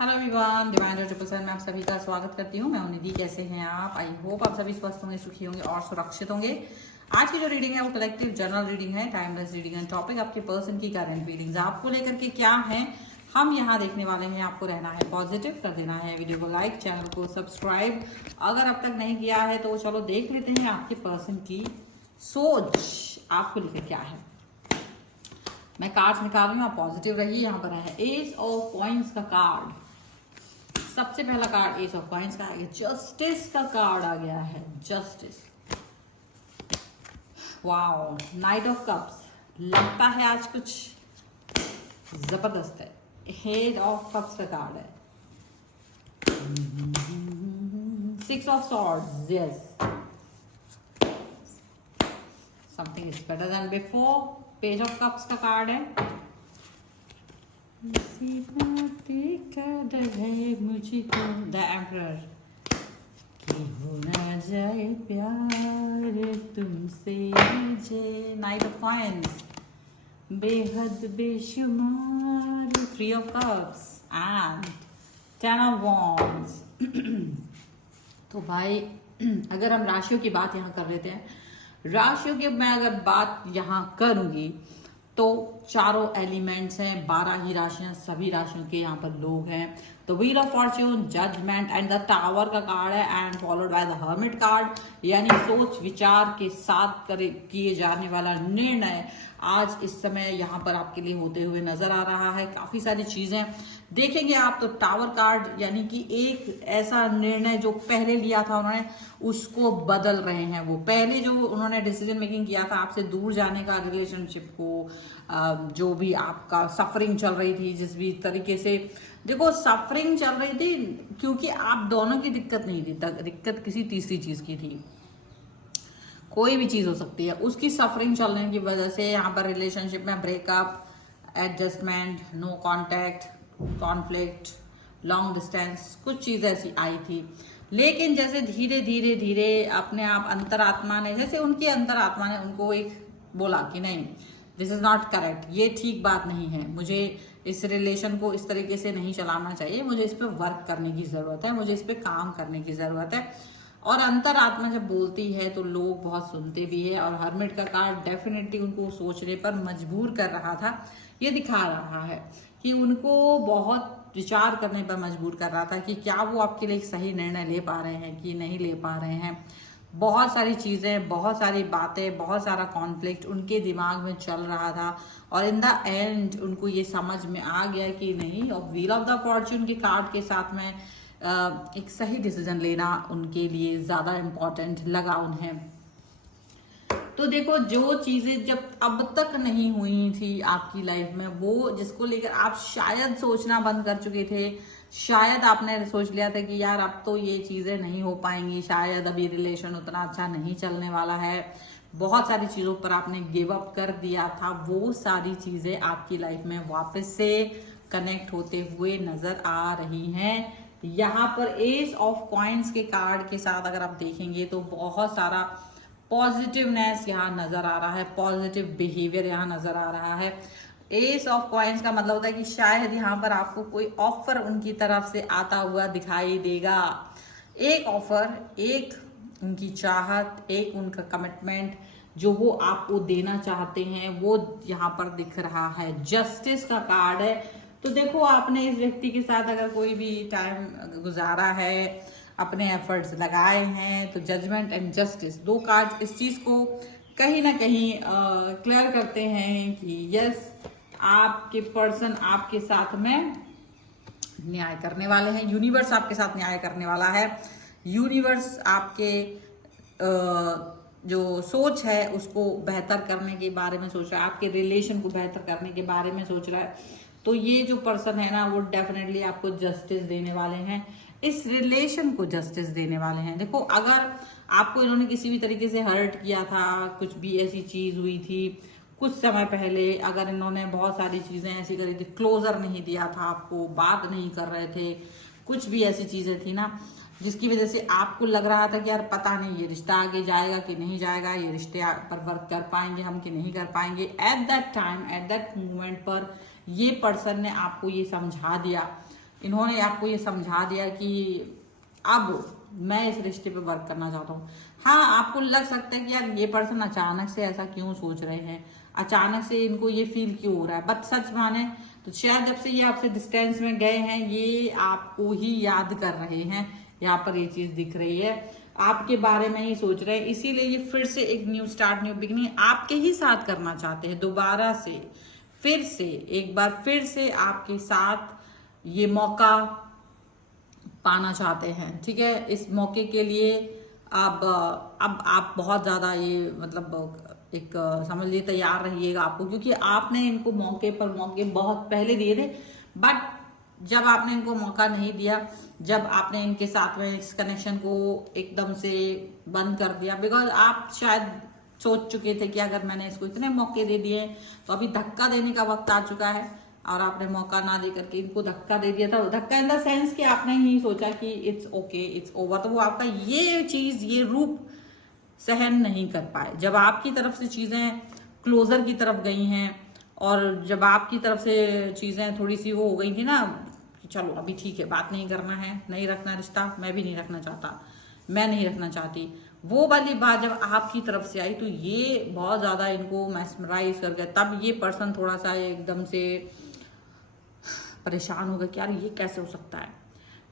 Hello everyone, divine triple seven में आप सभी का स्वागत करती हूँ। मैं हूं निधि। कैसे हैं आप? आई होप आप सभी स्वस्थ होंगे, सुखी होंगे और सुरक्षित होंगे। आज की जो रीडिंग है वो कलेक्टिव जनरल रीडिंग है, टाइमलेस रीडिंग है। टॉपिक आपके पर्सन की करंट फीलिंग्स आपको लेकर के क्या है, हम यहाँ देखने वाले हैं। आपको रहना है पॉजिटिव, कर देना है वीडियो को लाइक, चैनल को सब्सक्राइब अगर अब तक नहीं किया है तो चलो देख लेते हैं आपके पर्सन की सोच आपको लेकर क्या है। मैं कार्ड्स निकाल रही हूँ, आप पॉजिटिव रहिए। यहाँ पर है एस ऑफ कॉइंस का कार्ड। सबसे पहला कार्ड एस ऑफ कॉइंस का आ गया। जस्टिस का कार्ड आ गया है, justice. Wow, night of cups. लगता है आज कुछ जबरदस्त है। हेड ऑफ कप्स का कार्ड है। Six of swords, yes, something is better than before. Page of cups का कार्ड है। इसी बातें का डर है मुझको, द एम्परर, कि हो ना जाए प्यार तुमसे मुझे। नाइट ऑफ कॉइंस, बेहद बेशुमार। Three of cups and ten of wands. तो भाई अगर हम राशियों की बात यहाँ कर लेते हैं, राशियों की मैं अगर बात यहाँ करूंगी तो चारों एलिमेंट्स हैं, 12 ही राशियां, सभी राशियों के यहाँ पर लोग हैं। तो wheel of fortune, judgement and the tower का कार्ड है and followed by the hermit card, यानी सोच विचार के साथ किए जाने वाला निर्णय आज इस समय यहाँ पर आपके लिए होते हुए नजर आ रहा है। काफी सारी चीजें देखेंगे आप। तो टावर कार्ड यानी कि एक ऐसा निर्णय जो पहले लिया था उन्होंने, उसको बदल रहे हैं। वो पहले जो उन्होंने डिसीजन मेकिंग किया था आपसे दूर जाने का, रिलेशनशिप को, जो भी आपका सफरिंग चल रही थी, जिस भी तरीके से देखो सफरिंग चल रही थी, क्योंकि आप दोनों की दिक्कत नहीं थी, दिक्कत किसी तीसरी चीज की थी। कोई भी चीज हो सकती है, उसकी सफरिंग चलने की वजह से यहाँ पर रिलेशनशिप में breakup, adjustment, no contact, conflict, long distance, कुछ चीज ऐसी आई थी। लेकिन जैसे धीरे धीरे धीरे अपने आप अंतरात्मा ने, जैसे उनकी अंतरात्मा ने उनको एक बोला कि नहीं, दिस इज नॉट करेक्ट, ये ठीक बात नहीं है, मुझे इस रिलेशन को इस तरीके से नहीं चलाना चाहिए, मुझे इस पर वर्क करने की जरूरत है, मुझे इस पर काम करने की जरूरत है। और अंतरात्मा जब बोलती है तो लोग बहुत सुनते भी है। और हर्मिट का कार्ड डेफिनेटली उनको सोचने पर मजबूर कर रहा था। ये दिखा रहा है कि उनको बहुत विचार करने पर मजबूर कर रहा था कि क्या वो आपके लिए एक सही निर्णय ले पा रहे हैं कि नहीं ले पा रहे हैं। बहुत सारी चीजें, बहुत सारी बातें, बहुत सारा कॉन्फ्लिक्ट उनके दिमाग में चल रहा था। और इन द एंड उनको ये समझ में आ गया कि नहीं, और व्हील ऑफ द फॉर्च्यून के कार्ड के साथ में एक सही डिसीजन लेना उनके लिए ज्यादा इम्पोर्टेंट लगा उन्हें। तो देखो, जो चीजें जब अब तक नहीं हुई थी आपकी लाइफ में, वो जिसको लेकर आप शायद सोचना बंद कर चुके थे, शायद आपने सोच लिया था कि यार अब तो ये चीजें नहीं हो पाएंगी, शायद अभी रिलेशन उतना अच्छा नहीं चलने वाला है, बहुत सारी चीजों पर आपने गिव अप कर दिया था, वो सारी चीजें आपकी लाइफ में वापस से कनेक्ट होते हुए नजर आ रही हैं। यहाँ पर एस ऑफ कॉइंस के कार्ड के साथ अगर आप देखेंगे तो बहुत सारा पॉजिटिवनेस यहाँ नजर आ रहा है, पॉजिटिव बिहेवियर यहाँ नजर आ रहा है। एस ऑफ कॉइंस का मतलब होता है कि शायद यहाँ पर आपको कोई ऑफर उनकी तरफ से आता हुआ दिखाई देगा। एक ऑफर, एक उनकी चाहत, एक उनका कमिटमेंट जो वो आपको देना चाहते हैं, वो यहाँ पर दिख रहा है। जस्टिस का कार्ड है। तो देखो, आपने इस व्यक्ति के साथ अगर कोई भी टाइम गुजारा है, अपने एफर्ट्स लगाए हैं, तो जजमेंट एंड जस्टिस, दो कार्ड इस चीज को कहीं ना कहीं क्लियर करते हैं कि यस, आपके पर्सन आपके साथ में न्याय करने वाले हैं। यूनिवर्स आपके साथ न्याय करने वाला है। यूनिवर्स आपके जो सोच है उसको बेहतर करने के बारे में सोच रहा है, आपके रिलेशन को बेहतर करने के बारे में सोच रहा है। तो ये जो पर्सन है ना, वो डेफिनेटली आपको जस्टिस देने वाले हैं, इस रिलेशन को जस्टिस देने वाले हैं। देखो, अगर आपको इन्होंने किसी भी तरीके से हर्ट किया था, कुछ भी ऐसी चीज हुई थी कुछ समय पहले, अगर इन्होंने बहुत सारी चीजें ऐसी करी थी, क्लोजर नहीं दिया था आपको, बात नहीं कर रहे थे, कुछ भी ऐसी चीजें थी ना जिसकी वजह से आपको लग रहा था कि यार पता नहीं ये रिश्ता आगे जाएगा कि नहीं जाएगा, ये रिश्ते पर वर्क कर पाएंगे हम कि नहीं कर पाएंगे। At that time, at that moment पर ये पर्सन ने आपको ये समझा दिया इन्होंने आपको ये समझा दिया कि अब मैं इस रिश्ते पे वर्क करना चाहता हूँ। हाँ, आपको लग सकता है कि यार ये पर्सन अचानक से ऐसा क्यों सोच रहे हैं, अचानक से इनको ये फील क्यों हो रहा है, बट सच माने तो शायद जब से ये आपसे डिस्टेंस में गए हैं ये आपको ही याद कर रहे हैं। यहाँ पर ये चीज दिख रही है, आपके बारे में ही सोच रहे हैं, इसीलिए ये फिर से एक न्यू स्टार्ट, न्यू बिगनिंग आपके ही साथ करना चाहते हैं। दोबारा से फिर से एक बार फिर से आपके साथ ये मौका पाना चाहते हैं। ठीक है, इस मौके के लिए अब आप बहुत ज़्यादा ये मतलब एक समझ लीजिए तैयार रहिएगा आपको, क्योंकि आपने इनको मौके पर मौके बहुत पहले दिए थे, बट जब आपने इनको मौका नहीं दिया, जब आपने इनके साथ में इस कनेक्शन को एकदम से बंद कर दिया, बिकॉज आप शायद सोच चुके थे कि अगर मैंने इसको इतने मौके दे दिए तो अभी धक्का देने का वक्त आ चुका है, और आपने मौका ना दे करके इनको धक्का दे दिया था। धक्का इन द सेंस कि आपने ही सोचा कि इट्स ओके, इट्स ओवर, तो वो आपका ये चीज, ये रूप सहन नहीं कर पाए। जब आपकी तरफ से चीजें क्लोजर की तरफ गई हैं, और जब आपकी तरफ से चीजें थोड़ी सी वो हो गई थी ना कि चलो अभी ठीक है, बात नहीं करना है, नहीं रखना रिश्ता, मैं भी नहीं रखना चाहता, मैं नहीं रखना चाहती, वो वाली बात जब आपकी तरफ से आई तो ये बहुत ज्यादा इनको मैस्मराइज कर गया। तब ये पर्सन थोड़ा सा एकदम से परेशान हो गए कि यार ये कैसे हो सकता है।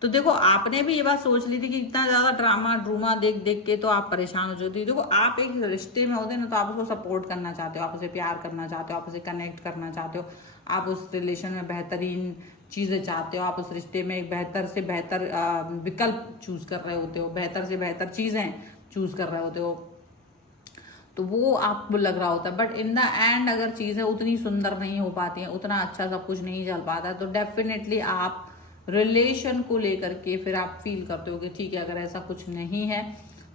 तो देखो, आपने भी ये बात सोच ली थी कि इतना ज्यादा ड्रामा ड्रूमा देख देख के तो आप परेशान हो जाते हो। देखो, आप एक रिश्ते में होते हैं ना, तो आप उसको सपोर्ट करना चाहते हो, आप उसे प्यार करना चाहते हो, आप उसे कनेक्ट करना चाहते हो, आप उस रिलेशन में बेहतरीन चीजें चाहते हो, आप उस रिश्ते में एक बेहतर से बेहतर विकल्प चूज कर रहे होते हो, बेहतर से बेहतर चीजें चूज कर रहे होते हो, तो वो आपको लग रहा होता है। बट इन द एंड अगर चीजें उतनी सुंदर नहीं हो पाती हैं, उतना अच्छा सब कुछ नहीं चल पाता, तो डेफिनेटली आप रिलेशन को लेकर के फिर आप फील करते हो कि ठीक है, अगर ऐसा कुछ नहीं है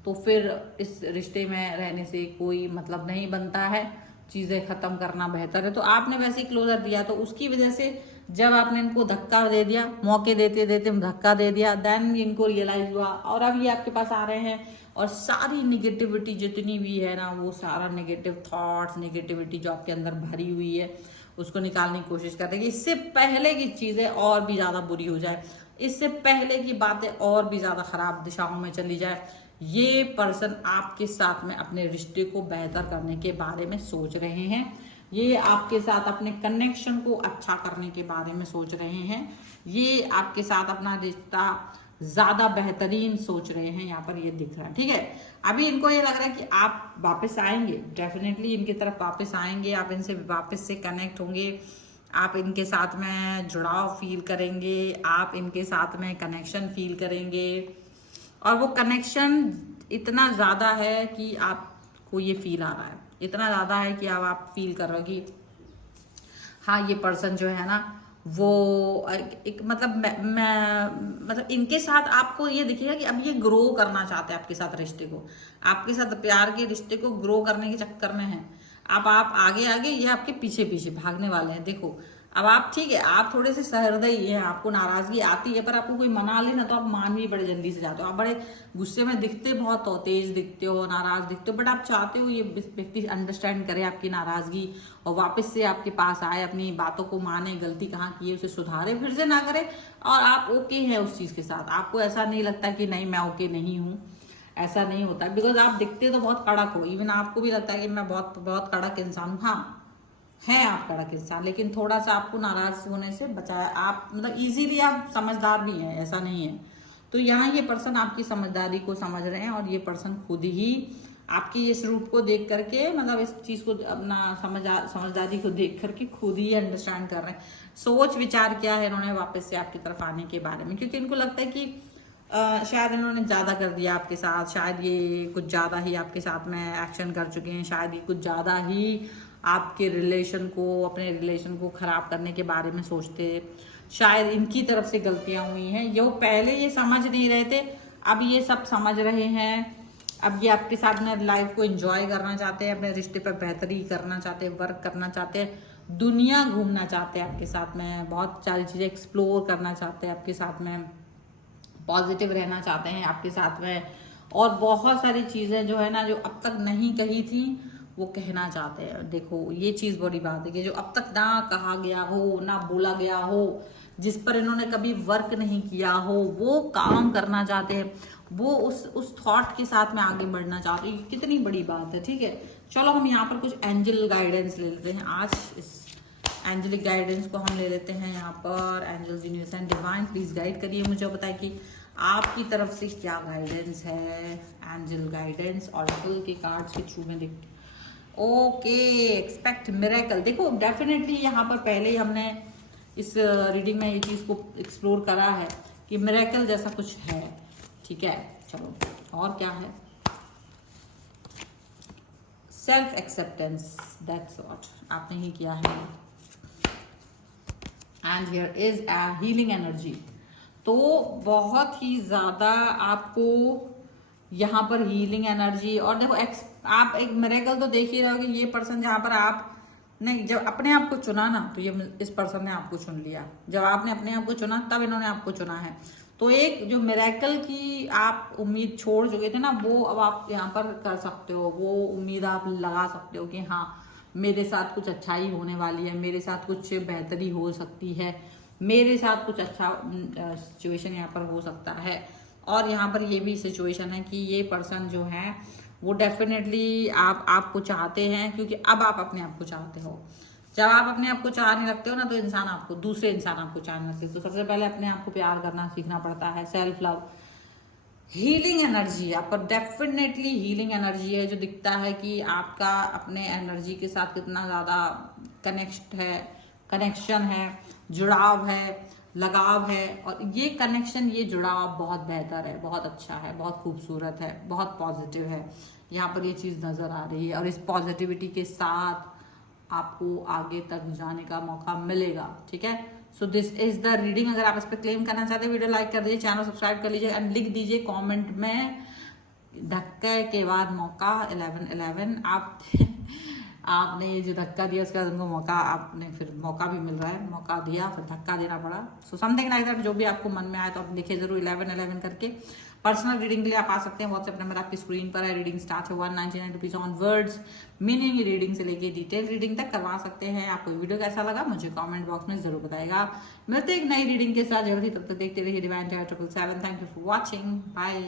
तो फिर इस रिश्ते में रहने से कोई मतलब नहीं बनता है, चीजें खत्म करना बेहतर है। तो आपने वैसे ही क्लोजर दिया, तो उसकी वजह से जब आपने इनको धक्का दे दिया, मौके देते देते धक्का दे दिया, देन इनको रियलाइज हुआ, और अब ये आपके पास आ रहे हैं, और सारी निगेटिविटी जितनी भी है ना, वो सारा नेगेटिव थॉट्स, नेगेटिविटी जो आपके अंदर भरी हुई है, उसको निकालने की कोशिश करते हैं कि इससे पहले की चीजें और भी ज्यादा बुरी हो जाए, इससे पहले की बातें और भी ज्यादा खराब दिशाओं में चली जाए। ये पर्सन आपके साथ में अपने रिश्ते को बेहतर करने के बारे में सोच रहे हैं, ये आपके साथ अपने कनेक्शन को अच्छा करने के बारे में सोच रहे हैं, ये आपके साथ अपना रिश्ता ज्यादा बेहतरीन सोच रहे हैं, यहाँ पर ये दिख रहा है। ठीक है, अभी इनको ये लग रहा है कि आप वापस आएंगे, डेफिनेटली इनकी तरफ वापस आएंगे, आप इनसे वापस से कनेक्ट होंगे, आप इनके साथ में जुड़ाव फील करेंगे, आप इनके साथ में कनेक्शन फील करेंगे, और वो कनेक्शन इतना ज्यादा है कि आपको ये फील आ रहा है, इतना ज्यादा है कि अब आप फील कर रहे हो कि हाँ, ये पर्सन जो है ना वो एक मतलब मतलब इनके साथ आपको ये दिखेगा कि अब ये ग्रो करना चाहते हैं आपके साथ रिश्ते को, आपके साथ प्यार के रिश्ते को ग्रो करने के चक्कर में है। अब आप आगे आगे, ये आपके पीछे पीछे भागने वाले हैं। देखो, अब आप ठीक है, आप थोड़े से सहृदयी हैं, आपको नाराजगी आती है, पर आपको कोई मना ले ना तो आप मान भी बड़े जल्दी से जाते हो, आप बड़े गुस्से में दिखते बहुत हो, तेज दिखते हो, नाराज दिखते हो, बट आप चाहते हो ये व्यक्ति अंडरस्टैंड करे आपकी नाराजगी और वापस से आपके पास आए, अपनी बातों को माने, गलती कहाँ की है उसे सुधारे, फिर से ना करे, और आप ओके हैं उस चीज के साथ। आपको ऐसा नहीं लगता कि नहीं, मैं ओके नहीं हूँ, ऐसा नहीं होता, बिकॉज आप दिखते तो बहुत कड़क हो, इवन आपको भी लगता है कि मैं बहुत बहुत कड़क इंसान हूँ। हाँ, है आप कड़क इंसान, लेकिन थोड़ा सा आपको नाराज होने से बचाया, आप मतलब इजीली आप समझदार भी हैं, ऐसा नहीं है। तो यहाँ ये पर्सन आपकी समझदारी को समझ रहे हैं, और ये पर्सन खुद ही आपकी इस रूप को देख करके, मतलब इस चीज को अपना समझदारी को देख करके खुद ही अंडरस्टैंड कर रहे हैं, सोच विचार क्या है इन्होंने वापस से आपकी तरफ आने के बारे में, क्योंकि इनको लगता है कि शायद इन्होंने ज्यादा कर दिया आपके साथ, शायद ये कुछ ज्यादा ही आपके साथ में एक्शन कर चुके हैं, शायद ये कुछ ज्यादा ही आपके रिलेशन को, अपने रिलेशन को खराब करने के बारे में सोचते, शायद इनकी तरफ से गलतियां हुई हैं, ये पहले ये समझ नहीं रहे थे, अब ये सब समझ रहे हैं। अब ये आपके साथ में लाइफ को एंजॉय करना चाहते हैं, अपने रिश्ते पर बेहतरी करना चाहते हैं, वर्क करना चाहते हैं, दुनिया घूमना चाहते हैं आपके साथ में, बहुत सारी चीजें एक्सप्लोर करना चाहते हैं आपके साथ में, पॉजिटिव रहना चाहते हैं आपके साथ में, और बहुत सारी चीजें जो है ना, जो अब तक नहीं कही थी वो कहना चाहते हैं। देखो, ये चीज बड़ी बात है कि जो अब तक ना कहा गया हो, ना बोला गया हो, जिस पर इन्होंने कभी वर्क नहीं किया हो, वो काम करना चाहते हैं, वो उस थॉट के साथ में आगे बढ़ना चाहते हैं। कितनी बड़ी बात है। ठीक है, चलो हम यहाँ पर कुछ एंजल गाइडेंस ले लेते हैं। आज इस एंजलिक गाइडेंस को हम ले लेते हैं यहाँ पर। Angels, universe and divine, please guide करिए मुझे, बताइए कि आपकी तरफ से क्या गाइडेंस है। एंजल गाइडेंस ऑरेकल के कार्ड्स के थ्रू में देखते। Okay, expect miracle. देखो डेफिनेटली यहाँ पर पहले ही हमने इस रीडिंग में ये चीज को एक्सप्लोर करा है कि मिरेकल जैसा कुछ है। ठीक है, चलो और क्या है। सेल्फ एक्सेप्टेंस, दैट्स व्हाट आपने ही किया है। And here is a healing energy. तो बहुत ही ज्यादा आपको यहाँ पर हीलिंग एनर्जी। और देखो आप एक मिरेकल तो देख ही रहे हो कि ये पर्सन जहाँ पर आप नहीं, जब अपने आप को चुना ना, तो ये इस पर्सन ने आपको चुन लिया। जब आपने अपने आप को चुना तब इन्होंने आपको चुना है। तो एक जो मिरेकल की आप उम्मीद छोड़ चुके थे ना, वो अब आप यहाँ पर कर सकते हो। वो उम्मीद आप लगा सकते हो कि हाँ मेरे साथ कुछ अच्छाई होने वाली है, मेरे साथ कुछ बेहतरी हो सकती है, मेरे साथ कुछ अच्छा सिचुएशन यहाँ पर हो सकता है। और यहाँ पर ये भी सिचुएशन है कि ये पर्सन जो है वो डेफिनेटली आपको चाहते हैं, क्योंकि अब आप अपने आप को चाहते हो। जब आप अपने आप को चाहने लगते हो ना, तो इंसान आपको, दूसरे इंसान आपको चाहने लगते हैं। तो सबसे पहले अपने आप को प्यार करना सीखना पड़ता है, सेल्फ लव। हीलिंग एनर्जी आप पर डेफिनेटली हीलिंग एनर्जी है, जो दिखता है कि आपका अपने एनर्जी के साथ कितना ज़्यादा कनेक्शन है, जुड़ाव है, लगाव है। और ये कनेक्शन, ये जुड़ाव बहुत बेहतर है, बहुत अच्छा है, बहुत खूबसूरत है, बहुत पॉजिटिव है। यहाँ पर ये चीज़ नज़र आ रही है और इस पॉजिटिविटी के साथ आपको आगे तक जाने का मौका मिलेगा। ठीक है, so this is the reading. अगर आप इस पर क्लेम करना चाहते हैं, वीडियो लाइक कर दीजिए, चैनल सब्सक्राइब कर लीजिए एंड लिख दीजिए कमेंट में धक्के के बाद मौका 1111। आपने ये जो धक्का दिया उसके बाद उनको मौका, आपने फिर मौका भी मिल रहा है, मौका दिया फिर धक्का देना पड़ा। So something like that. जो भी आपको मन में आए तो आप लिखे जरूर 1111 करके। पर्सनल रीडिंग के लिए आप आ सकते हैं, व्हाट्सएप नंबर आपकी स्क्रीन पर है। रीडिंग स्टार्ट है 199 rupees on words. Meaning reading से लेके डिटेल रीडिंग तक करवा सकते हैं। आपको वीडियो कैसा लगा मुझे कमेंट बॉक्स में जरूर बताएगा। मिलते एक नई रीडिंग के साथ जल्दी, तब तक देखते रहिए divine 777। Thank you for watching, bye.